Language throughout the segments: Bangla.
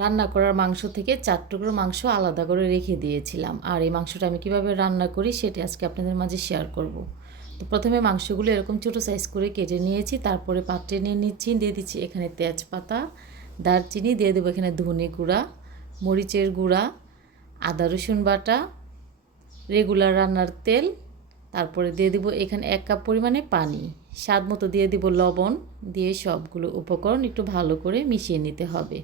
রান্না করার মাংস থেকে চার টুকরো মাংস আলাদা করে রেখে দিয়েছিলাম। আর এই মাংসটা আমি কীভাবে রান্না করি সেটা আজকে আপনাদের মাঝে শেয়ার করব। তো প্রথমে মাংসগুলো এরকম ছোটো সাইজ করে কেটে নিয়েছি, তারপরে পাত্রে নিয়ে নিচ্ছি, দিয়ে দিচ্ছি এখানে তেজপাতা, দারচিনি, দিয়ে দেবো এখানে ধনে গুঁড়া, মরিচের গুঁড়া, আদা রসুন বাটা রেগুলার রান্নার তেল, তারপরে দিয়ে দিব এখানে এক কাপ পরিমাণে পানি। স্বাদ মতো দিয়ে দিব লবণ, দিয়ে সবগুলো উপকরণ একটু ভালো করে মিশিয়ে নিতে হবে।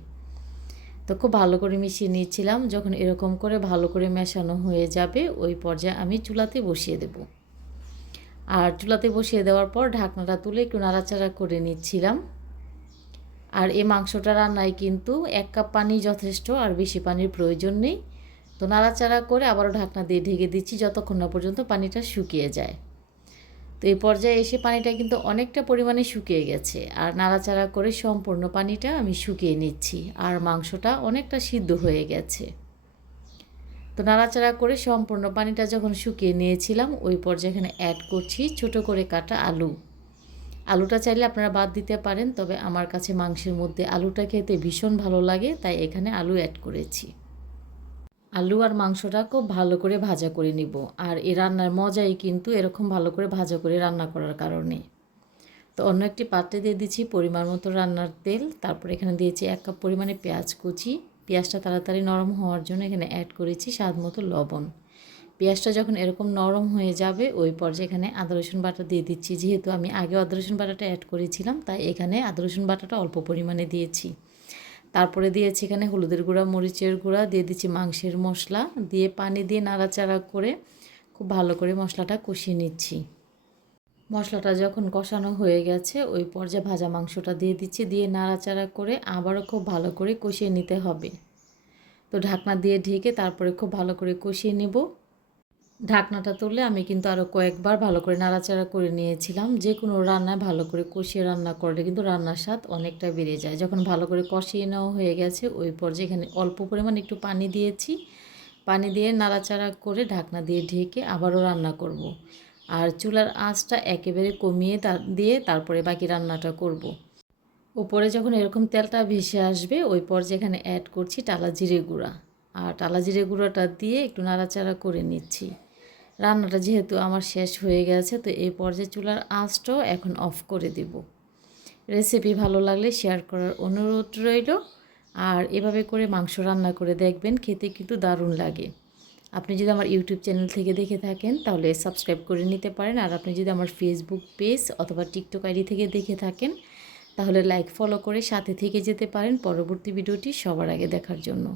তো খুব ভালো করে মিশিয়ে নিয়েছিলাম। যখন এরকম করে ভালো করে মেশানো হয়ে যাবে, ওই পর্যায়ে আমি চুলাতে বসিয়ে দেব। আর চুলাতে বসিয়ে দেওয়ার পর ঢাকনাটা তুলে একটু নাড়াচাড়া করে নিচ্ছিলাম। আর এই মাংসটা রান্নায় কিন্তু এক কাপ পানি যথেষ্ট, আর বেশি পানির প্রয়োজন নেই। তো নাড়াচাড়া করে আবারও ঢাকনা দিয়ে ঢেকে দিচ্ছি, যতক্ষণ না পর্যন্ত পানিটা শুকিয়ে যায়। তো এই পর্যায়ে এসে পানিটা কিন্তু অনেকটা পরিমাণে শুকিয়ে গেছে। আর নাড়াচাড়া করে সম্পূর্ণ পানিটা আমি শুকিয়ে নিচ্ছি। আর মাংসটা অনেকটা সিদ্ধ হয়ে গেছে। তো নাড়াচাড়া করে সম্পূর্ণ পানিটা যখন শুকিয়ে নিয়েছিলাম, ওই পর্যায়ে এখানে অ্যাড করছি ছোট করে কাটা আলু। আলুটা চাইলে আপনারা বাদ দিতে পারেন, তবে আমার কাছে মাংসের মধ্যে আলুটা খেতে ভীষণ ভালো লাগে, তাই এখানে আলু অ্যাড করেছি। আলু আর মাংসটা খুব ভালো করে ভাজা করে নিব। আর এই রান্নার মজাই কিন্তু এরকম ভালো করে ভাজা করে রান্না করার কারণে। তো অন্য একটি পাত্রে দিয়ে দিচ্ছি পরিমাণ মতো রান্নার তেল। তারপর এখানে দিয়েছি এক কাপ পরিমাণে পেঁয়াজ কুচি। পেঁয়াজটা তাড়াতাড়ি নরম হওয়ার জন্য এখানে অ্যাড করেছি স্বাদ মতো লবণ। পেঁয়াজটা যখন এরকম নরম হয়ে যাবে, ওই পর্যায়ে এখানে আদা, রসুন বাটা দিয়ে দিচ্ছি। যেহেতু আমি আগে আদা, রসুন বাটাটা অ্যাড করেছিলাম, তাই এখানে আদা, রসুন বাটাটা অল্প পরিমাণে দিয়েছি। তারপরে দিয়েছি এখানে হলুদের গুঁড়া, মরিচের গুঁড়া, দিয়ে দিচ্ছি মাংসের মশলা, দিয়ে পানি দিয়ে নাড়াচাড়া করে খুব ভালো করে মশলাটা কষিয়ে নিচ্ছি। মশলাটা যখন কষানো হয়ে গেছে, ওই পর্যায়ে ভাজা মাংসটা দিয়ে দিচ্ছি, দিয়ে নাড়াচাড়া করে আবারও খুব ভালো করে কষিয়ে নিতে হবে। তো ঢাকনা দিয়ে ঢেকে তারপরে খুব ভালো করে কষিয়ে নেব। ঢাকনাটা তুললে আমি কিন্তু আরও কয়েকবার ভালো করে নাড়াচাড়া করে নিয়েছিলাম। যে কোনো রান্নায় ভালো করে কষিয়ে রান্না করলে কিন্তু রান্নার স্বাদ অনেকটা বেড়ে যায়। যখন ভালো করে কষিয়ে নেওয়া হয়ে গেছে, ওই পর্যায়ে এখানে অল্প পরিমাণ একটু পানি দিয়েছি। পানি দিয়ে নাড়াচাড়া করে ঢাকনা দিয়ে ঢেকে আবারও রান্না করব। আর চুলার আঁচটা একেবারে কমিয়ে তার দিয়ে তারপরে বাকি রান্নাটা করব। উপরে যখন এরকম তেলটা ভেসে আসবে, ওই পর্যায়ে এখানে অ্যাড করছি টালা জিরে গুঁড়া। আর টালা জিরে গুঁড়োটা দিয়ে একটু নাড়াচাড়া করে নিচ্ছি। রান্নাটা যেহেতু আমার শেষ হয়ে গেছে, তো এই পর্যায়ে চুলার আঁচটাও এখন অফ করে দেব। রেসিপি ভালো লাগলে শেয়ার করার অনুরোধ রইল। আর এভাবে করে মাংস রান্না করে দেখবেন, খেতে কিন্তু দারুণ লাগে। আপনি যদি আমার ইউটিউব চ্যানেল থেকে দেখে থাকেন, তাহলে সাবস্ক্রাইব করে নিতে পারেন। আর আপনি যদি আমার ফেসবুক পেজ অথবা টিকটক আইডি থেকে দেখে থাকেন, তাহলে লাইক ফলো করে সাথে থেকে যেতে পারেন পরবর্তী ভিডিওটি সবার আগে দেখার জন্য।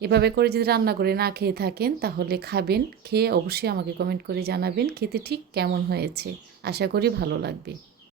এভাবে করে যদি রান্না করে না খেয়ে থাকেন, তাহলে খাবেন, খেয়ে অবশ্যই আমাকে কমেন্ট করে জানাবেন, খেতে ঠিক কেমন হয়েছে। আশা করি ভালো লাগবে।